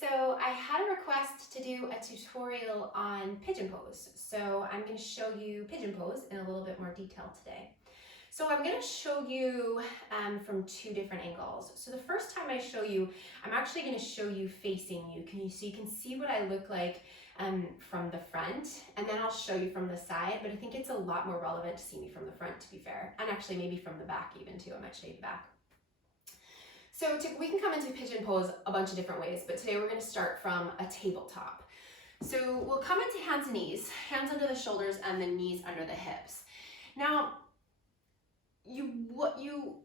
So I had a request to do a tutorial on pigeon pose. So I'm going to show you pigeon pose in a little bit more detail today. So I'm going to show you from two different angles. So the first time I show you, I'm actually going to show you facing you. So you can see what I look like from the front, and then I'll show you from the side, but I think it's a lot more relevant to see me from the front, to be fair, and actually maybe from the back even too. I might show you the back. So we can come into pigeon pose a bunch of different ways, but today we're going to start from a tabletop. So we'll come into hands and knees, hands under the shoulders and the knees under the hips. Now, what you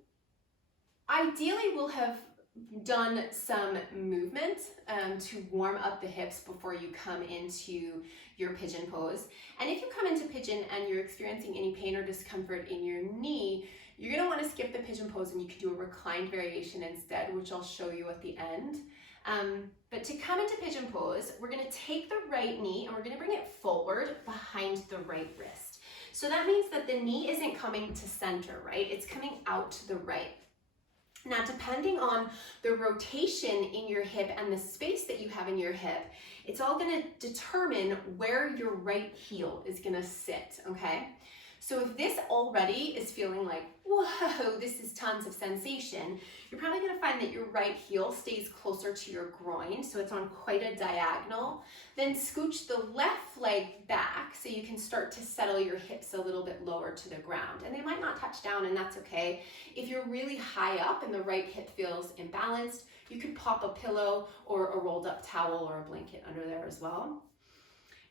ideally will have done some movement to warm up the hips before you come into your pigeon pose. And if you come into pigeon and you're experiencing any pain or discomfort in your knee, you're going to want to skip the pigeon pose and you can do a reclined variation instead, which I'll show you at the end. But to come into pigeon pose, we're going to take the right knee and we're going to bring it forward behind the right wrist. So that means that the knee isn't coming to center, right? It's coming out to the right. Now, depending on the rotation in your hip and the space that you have in your hip, it's all going to determine where your right heel is going to sit, okay? So if this already is feeling like, whoa, this is tons of sensation, you're probably going to find that your right heel stays closer to your groin, so it's on quite a diagonal. Then scooch the left leg back so you can start to settle your hips a little bit lower to the ground. And they might not touch down, and that's okay. If you're really high up and the right hip feels imbalanced, you could pop a pillow or a rolled up towel or a blanket under there as well.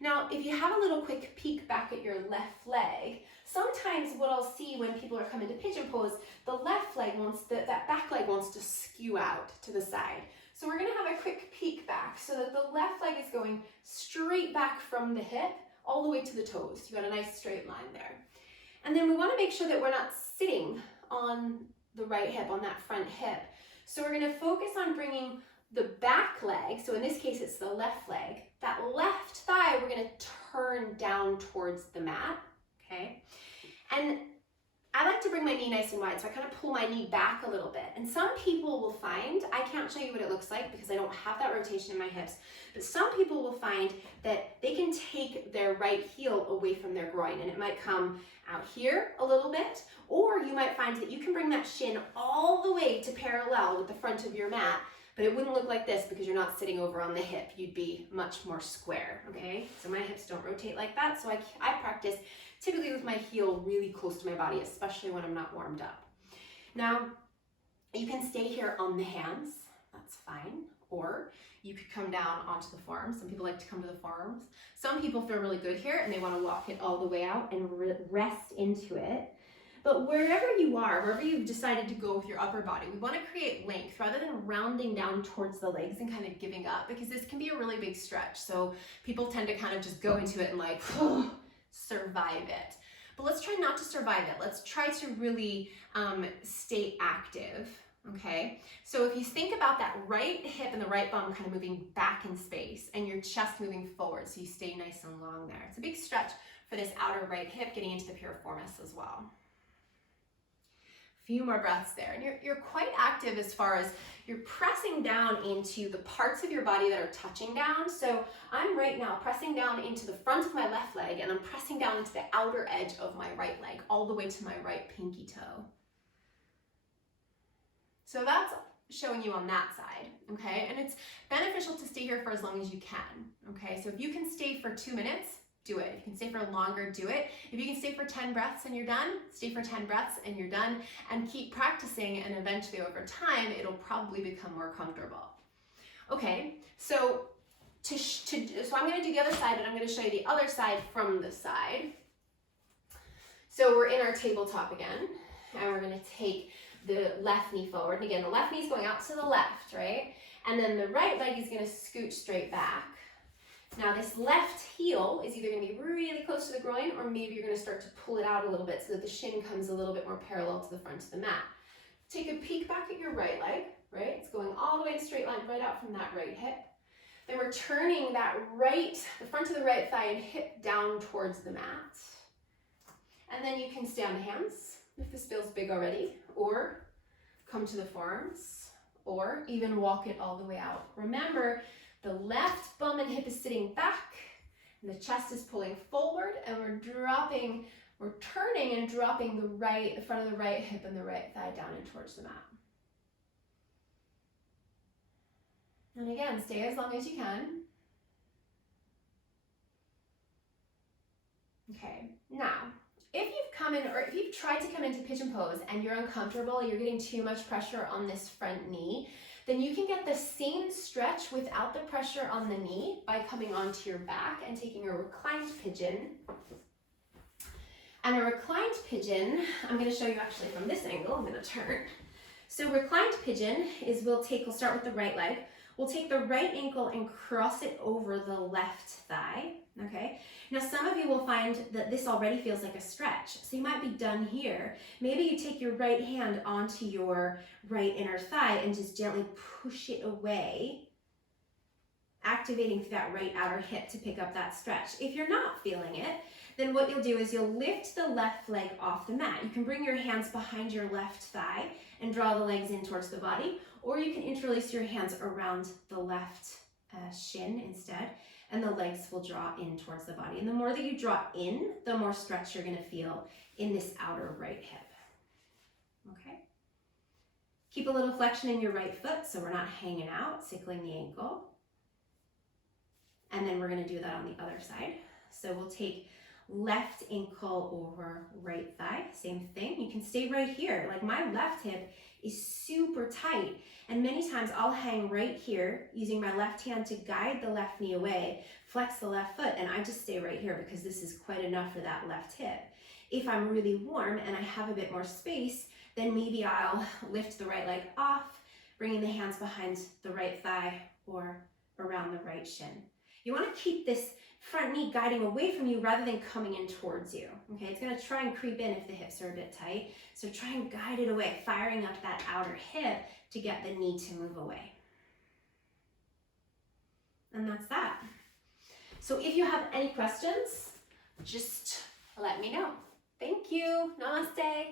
Now, if you have a little quick peek back at your left leg, sometimes what I'll see when people are coming to pigeon pose, the left leg that back leg wants to skew out to the side. So we're gonna have a quick peek back so that the left leg is going straight back from the hip all the way to the toes. You got a nice straight line there. And then we wanna make sure that we're not sitting on the right hip, on that front hip. So we're gonna focus on bringing the back leg, so in this case it's the left leg, that left thigh we're going to turn down towards the mat, okay? And I like to bring my knee nice and wide, so I kind of pull my knee back a little bit. And some people will find, I can't show you what it looks like because I don't have that rotation in my hips, but some people will find that they can take their right heel away from their groin, and it might come out here a little bit, or you might find that you can bring that shin all the way to parallel with the front of your mat. But it wouldn't look like this because you're not sitting over on the hip. You'd be much more square, okay? So my hips don't rotate like that, so I practice typically with my heel really close to my body, especially when I'm not warmed up. Now, you can stay here on the hands, that's fine, or you could come down onto the forearms. Some people like to come to the forearms. Some people feel really good here and they want to walk it all the way out and rest into it. But wherever you are, wherever you've decided to go with your upper body, we want to create length rather than rounding down towards the legs and kind of giving up, because this can be a really big stretch. So people tend to kind of just go into it and like, survive it. But let's try not to survive it. Let's try to really stay active, okay? So if you think about that right hip and the right bum kind of moving back in space and your chest moving forward so you stay nice and long there. It's a big stretch for this outer right hip getting into the piriformis as well. Few more breaths there, and you're quite active as far as you're pressing down into the parts of your body that are touching down. So I'm right now pressing down into the front of my left leg, and I'm pressing down into the outer edge of my right leg, all the way to my right pinky toe. So that's showing you on that side, okay? And it's beneficial to stay here for as long as you can, okay? So if you can stay for 2 minutes, do it. If you can stay for longer, do it. If you can stay for 10 breaths and you're done, stay for 10 breaths and you're done, and keep practicing, and eventually over time, it'll probably become more comfortable. Okay, so I'm gonna do the other side, and I'm gonna show you the other side from the side. So we're in our tabletop again, and we're gonna take the left knee forward. And again, the left knee is going out to the left, right? And then the right leg is gonna scooch straight back. Now this left heel is either going to be really close to the groin, or maybe you're going to start to pull it out a little bit so that the shin comes a little bit more parallel to the front of the mat. Take a peek back at your right leg, right? It's going all the way in a straight line right out from that right hip. Then we're turning that the front of the right thigh and hip down towards the mat. And then you can stay on the hands if this feels big already, or come to the forearms, or even walk it all the way out. Remember, the left bum and hip is sitting back, and the chest is pulling forward, and we're turning and dropping the front of the right hip and the right thigh down and towards the mat. And again, stay as long as you can. Okay, now, if you've come in, or if you've tried to come into pigeon pose and you're uncomfortable, you're getting too much pressure on this front knee, then you can get the same stretch without the pressure on the knee by coming onto your back and taking a reclined pigeon. And a reclined pigeon, I'm going to show you actually from this angle. I'm going to turn. So reclined pigeon is we'll start with the right leg. We'll take the right ankle and cross it over the left thigh, okay? Now some of you will find that this already feels like a stretch, so you might be done here. Maybe you take your right hand onto your right inner thigh and just gently push it away, activating that right outer hip to pick up that stretch. If you're not feeling it, then what you'll do is you'll lift the left leg off the mat. You can bring your hands behind your left thigh and draw the legs in towards the body, or you can interlace your hands around the left shin instead, and the legs will draw in towards the body. And the more that you draw in, the more stretch you're going to feel in this outer right hip. Okay? Keep a little flexion in your right foot so we're not hanging out, sickling the ankle. And then we're going to do that on the other side. So we'll take left ankle over right thigh, same thing. You can stay right here. Like my left hip is super tight, and many times I'll hang right here using my left hand to guide the left knee away, flex the left foot, and I just stay right here because this is quite enough for that left hip. If I'm really warm and I have a bit more space, then maybe I'll lift the right leg off, bringing the hands behind the right thigh or around the right shin. You want to keep this front knee guiding away from you rather than coming in towards you. Okay, it's going to try and creep in if the hips are a bit tight. So try and guide it away, firing up that outer hip to get the knee to move away. And that's that. So if you have any questions, just let me know. Thank you. Namaste.